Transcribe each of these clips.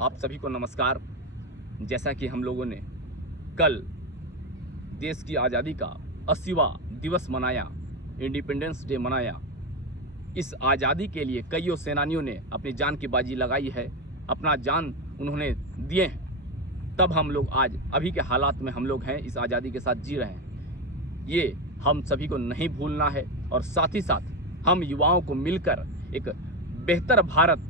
आप सभी को नमस्कार। जैसा कि हम लोगों ने कल देश की आज़ादी का 80वां दिवस मनाया, इंडिपेंडेंस डे मनाया। इस आज़ादी के लिए कईयों सेनानियों ने अपनी जान की बाजी लगाई है, अपना जान उन्होंने दिए हैं। तब हम लोग आज अभी के हालात में हम लोग हैं, इस आज़ादी के साथ जी रहे हैं। ये हम सभी को नहीं भूलना है और साथ ही साथ हम युवाओं को मिलकर एक बेहतर भारत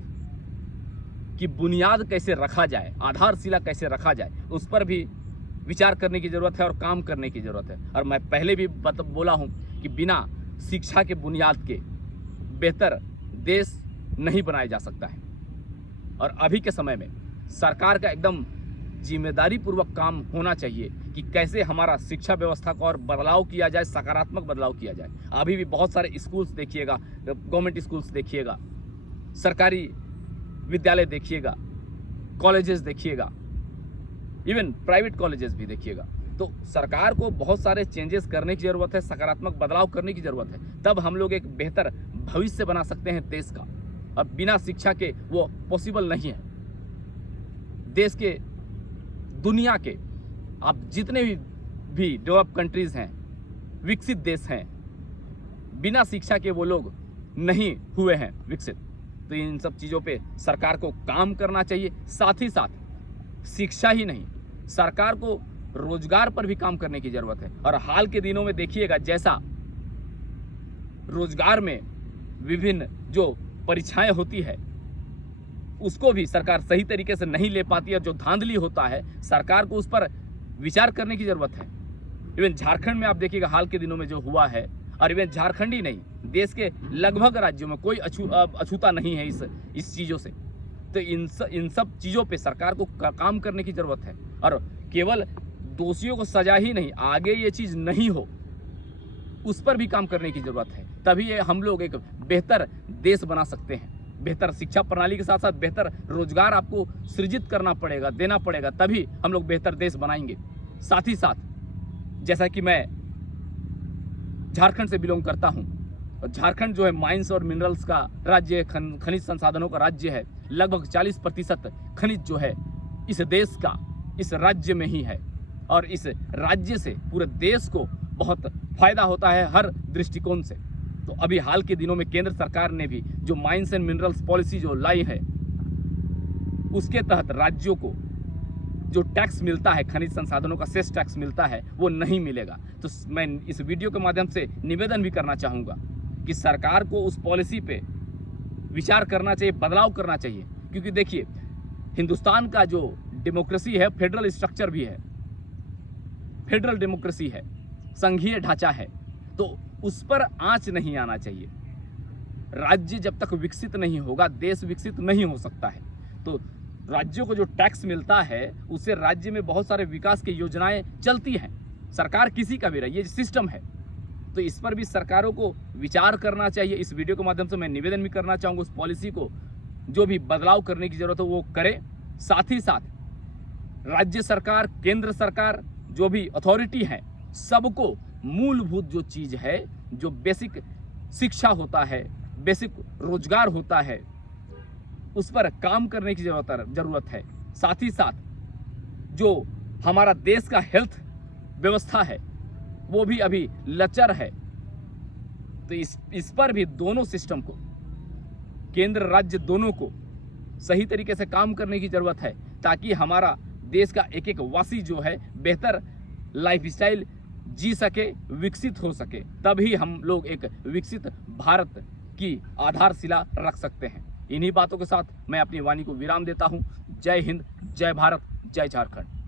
की बुनियाद कैसे रखा जाए, आधारशिला कैसे रखा जाए, उस पर भी विचार करने की ज़रूरत है और काम करने की ज़रूरत है। और मैं पहले भी बोला हूँ कि बिना शिक्षा के बुनियाद के बेहतर देश नहीं बनाया जा सकता है। और अभी के समय में सरकार का एकदम जिम्मेदारी पूर्वक काम होना चाहिए कि कैसे हमारा शिक्षा व्यवस्था को और बदलाव किया जाए, सकारात्मक बदलाव किया जाए। अभी भी बहुत सारे स्कूल्स देखिएगा, गवर्नमेंट स्कूल्स देखिएगा, सरकारी विद्यालय देखिएगा, कॉलेजेस देखिएगा, इवन प्राइवेट कॉलेजेस भी देखिएगा। तो सरकार को बहुत सारे चेंजेस करने की ज़रूरत है, सकारात्मक बदलाव करने की ज़रूरत है। तब हम लोग एक बेहतर भविष्य बना सकते हैं देश का। अब बिना शिक्षा के वो पॉसिबल नहीं है। देश के, दुनिया के, आप जितने भी डेवलप कंट्रीज़ हैं, विकसित देश हैं, बिना शिक्षा के वो लोग नहीं हुए हैं विकसित। तो इन सब चीज़ों पे सरकार को काम करना चाहिए। साथ ही साथ शिक्षा ही नहीं, सरकार को रोजगार पर भी काम करने की ज़रूरत है। और हाल के दिनों में देखिएगा, जैसा रोजगार में विभिन्न जो परीक्षाएं होती है उसको भी सरकार सही तरीके से नहीं ले पाती है। जो धांधली होता है, सरकार को उस पर विचार करने की ज़रूरत है। इवन झारखंड में आप देखिएगा हाल के दिनों में जो हुआ है, और इवन झारखंड ही नहीं, देश के लगभग राज्यों में कोई अछूता नहीं है इस चीज़ों से। तो इन सब चीज़ों पे सरकार को काम करने की ज़रूरत है। और केवल दोषियों को सजा ही नहीं, आगे ये चीज़ नहीं हो उस पर भी काम करने की ज़रूरत है। तभी हम लोग एक बेहतर देश बना सकते हैं। बेहतर शिक्षा प्रणाली के साथ साथ बेहतर रोजगार आपको सृजित करना पड़ेगा, देना पड़ेगा, तभी हम लोग बेहतर देश बनाएंगे। साथ ही साथ जैसा कि मैं झारखंड से बिलोंग करता हूं, और झारखंड जो है माइंस और मिनरल्स का राज्य, खनिज संसाधनों का राज्य है। लगभग 40% खनिज जो है इस देश का इस राज्य में ही है, और इस राज्य से पूरे देश को बहुत फायदा होता है हर दृष्टिकोण से। तो अभी हाल के दिनों में केंद्र सरकार ने भी जो माइंस एंड मिनरल्स पॉलिसी जो लाई है, उसके तहत राज्यों को जो टैक्स मिलता है, खनिज संसाधनों का सेस टैक्स मिलता है, वो नहीं मिलेगा। तो मैं इस वीडियो के माध्यम से निवेदन भी करना चाहूँगा कि सरकार को उस पॉलिसी पे विचार करना चाहिए, बदलाव करना चाहिए। क्योंकि देखिए, हिंदुस्तान का जो डेमोक्रेसी है, फेडरल स्ट्रक्चर भी है, फेडरल डेमोक्रेसी है, संघीय ढांचा है, तो उस पर आंच नहीं आना चाहिए। राज्य जब तक विकसित नहीं होगा, देश विकसित नहीं हो सकता है। तो राज्यों को जो टैक्स मिलता है, उससे राज्य में बहुत सारे विकास की योजनाएं चलती हैं। सरकार किसी का भी रहे, ये सिस्टम है। तो इस पर भी सरकारों को विचार करना चाहिए। इस वीडियो के माध्यम से मैं निवेदन भी करना चाहूँगा, उस पॉलिसी को जो भी बदलाव करने की ज़रूरत है वो करे। साथ ही साथ राज्य सरकार, केंद्र सरकार, जो भी अथॉरिटी है, सबको मूलभूत जो चीज़ है, जो बेसिक शिक्षा होता है, बेसिक रोजगार होता है, उस पर काम करने की ज़रूरत है। साथ ही साथ जो हमारा देश का हेल्थ व्यवस्था है, वो भी अभी लचर है। तो इस पर भी दोनों सिस्टम को, केंद्र राज्य दोनों को सही तरीके से काम करने की ज़रूरत है, ताकि हमारा देश का एक एक वासी जो है बेहतर लाइफस्टाइल जी सके, विकसित हो सके। तभी हम लोग एक विकसित भारत की आधारशिला रख सकते हैं। इन्हीं बातों के साथ मैं अपनी वाणी को विराम देता हूं। जय हिंद, जय भारत, जय झारखंड।